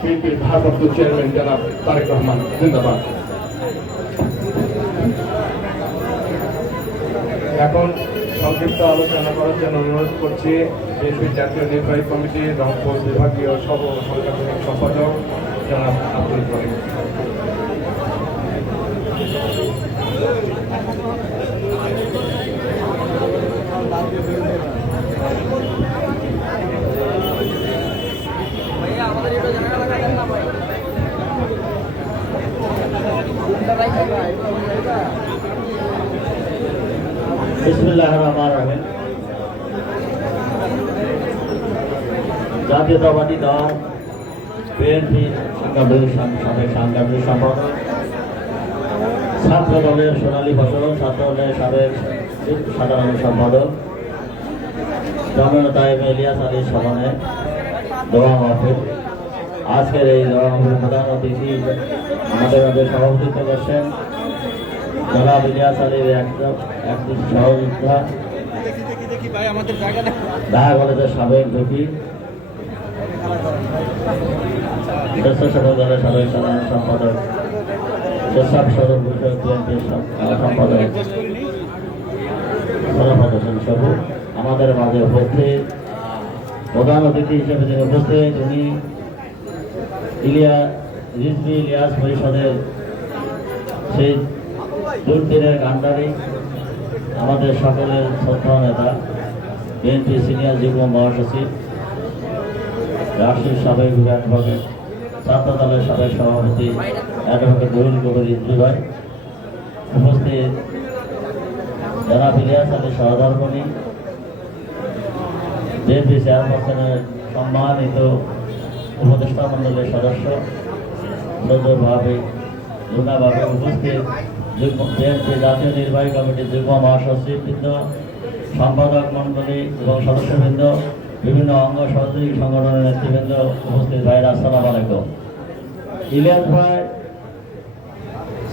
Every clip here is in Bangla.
বিএনপির ভারপ্রাপ্ত চেয়ারম্যান জনাব তারেক রহমান জিন্দাবাদ। এখন সংক্ষিপ্ত আলোচনা করার জন্য অনুরোধ করছি বিএনপির জাতীয় নির্বাহী কমিটির রংপুর বিভাগীয় সহ সাংগঠনিক সম্পাদক জনাব আব্দুল করিম। বিসমিল্লাহির রহমানির রহিম। জাতীয়তাবাদী দল বিএনপি সাবেক সাংগঠনিক সম্পাদক, ছাত্র দলের সোনালী ফসল, ছাত্র দলের সাবেক সাধারণ সম্পাদক জননেতা ইলিয়াস আলীর স্মরণে দোয়া মাহফিল। আজকের এই দোয়া মাহফিল প্রধান অতিথি আমাদের মধ্যে সভাপতিত্ব করছেন জনাব ইলিয়াস আলীর একজন সহযোদ্ধা, ঢাকা কলেজের সাবেক ভিপি, স্বেচ্ছাসেবক দলের সাবেক সাধারণ সম্পাদক, সদর পরিষদ বিএনপির সম্পাদক হোসেন সবু আমাদের মাঝে উপস্থিত। প্রধান অতিথি হিসেবে যিনি উপস্থিত উনি ইলিয়াস পরিষদের সেই দুর্দিনের কাণ্ডারি, আমাদের সকলের শ্রদ্ধা নেতা, বিএনপি সিনিয়র যুগ্ম মহাসচিব, রাষ্ট্রীয় সাবেক অ্যাডভোকেট, ছাত্র দলের সাবেক সভাপতি অ্যাডভোকেট রুহুল কবির রিজভী ভাই, উপস্থিত জনাব ইলিয়াস আলী সহধর্মণী, বিএনপি চেয়ারপারসনের সম্মানিত উপদেষ্টা মণ্ডলের সদস্য সৌজভাবে লুনাভাবে উপস্থিত বিএনপি জাতীয় নির্বাহী কমিটির যুগ্ম মহাসচিববৃন্দ, সম্পাদক মণ্ডলী এবং সদস্যবৃন্দ, বিভিন্ন অঙ্গ সহযোগী সংগঠনের নেতৃবৃন্দ, উপস্থিত ভাইরা, আসসালামু আলাইকুম। ইলিয়াস ভাই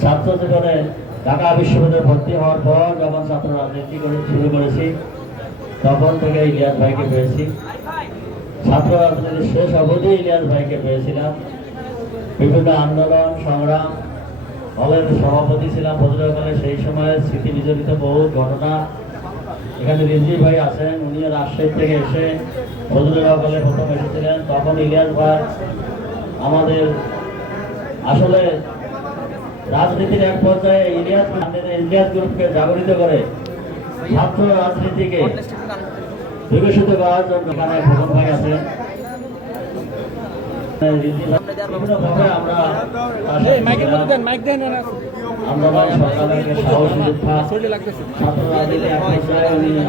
ছাত্র জীবনে ঢাকা বিশ্ববিদ্যালয়ে ভর্তি হওয়ার পর যখন ছাত্র রাজনীতি শুরু করেছি তখন থেকে ইলিয়াস ভাইকে পেয়েছি। ছাত্র রাজনীতির শেষ অবধি ইলিয়াস ভাইকে পেয়েছিলাম। বিভিন্ন আন্দোলন সংগ্রাম, হলের সভাপতি ছিলাম ফজলুল, সেই সময় স্মৃতি বিজড়িত বহু ঘটনা। এখানে রিজভী ভাই আছেন, উনি রাজশাহী থেকে এসে ফজলুল হলে প্রথম এসেছিলেন। তখন ইলিয়াস ভাই আমাদের আসলে রাজনীতির এক পর্যায়ে ইলিয়াস গ্রুপকে জাগরিত করে ছাত্র রাজনীতিকে বিকশিত করার জন্য এখানে ভগবান ভাই আছেন।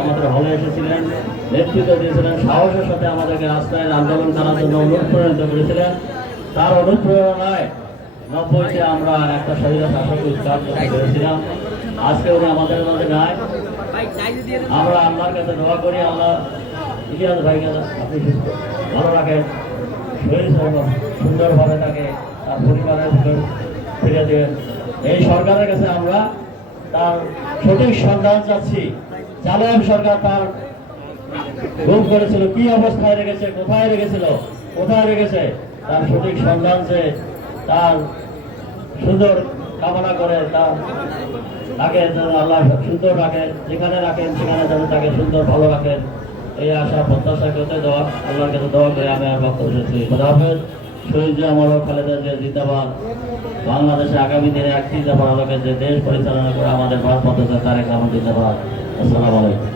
আমাদের হলে এসেছিলেন, নেতৃত্ব দিয়েছিলেন, সাহসের সাথে আমাদেরকে রাস্তায় আন্দোলন করার জন্য অনুপ্রাণিত করেছিলেন। তার অনুপ্রেরণায় 90-তে আমরা একটা স্বাধীনতা শাসক উৎখাত করেছিলাম। আজকে উনি আমাদের মধ্যে নাই। আমরা আল্লাহর কাছে দোয়া করি, আল্লাহ ইলিয়াস ভাইকে আপনি ভালো রাখেন, সুন্দরভাবে তাকে তার পরিবারের ভিতর ফিরে দেবেন। এই সরকারের কাছে আমরা তার সঠিক সন্ধান চাচ্ছি। জালেম সরকার তার গুম করেছিল, কি অবস্থায় রেখেছে, কোথায় রেখেছে তার সঠিক সন্ধান চেয়ে তার সুন্দর কামনা করে তাকে যেন আল্লাহ সুন্দর রাখেন, যেখানে রাখেন সেখানে যেন তাকে সুন্দর ভালো রাখেন, এই আশা প্রত্যাশা করতে দেওয়া আল্লাহর কাছে দোয়া করে আমি আমার বক্তব্য শেষ করি। খোদা হাফেজ। শহীদ আমার খালেদা জিয়া জিন্দাবাদ। বাংলাদেশে আগামী দিনে এক চিন্তা আলোকে যে দেশ পরিচালনা করে আমাদের ভারত তারেক রহমান জিন্দাবাদ। আসসালামু আলাইকুম।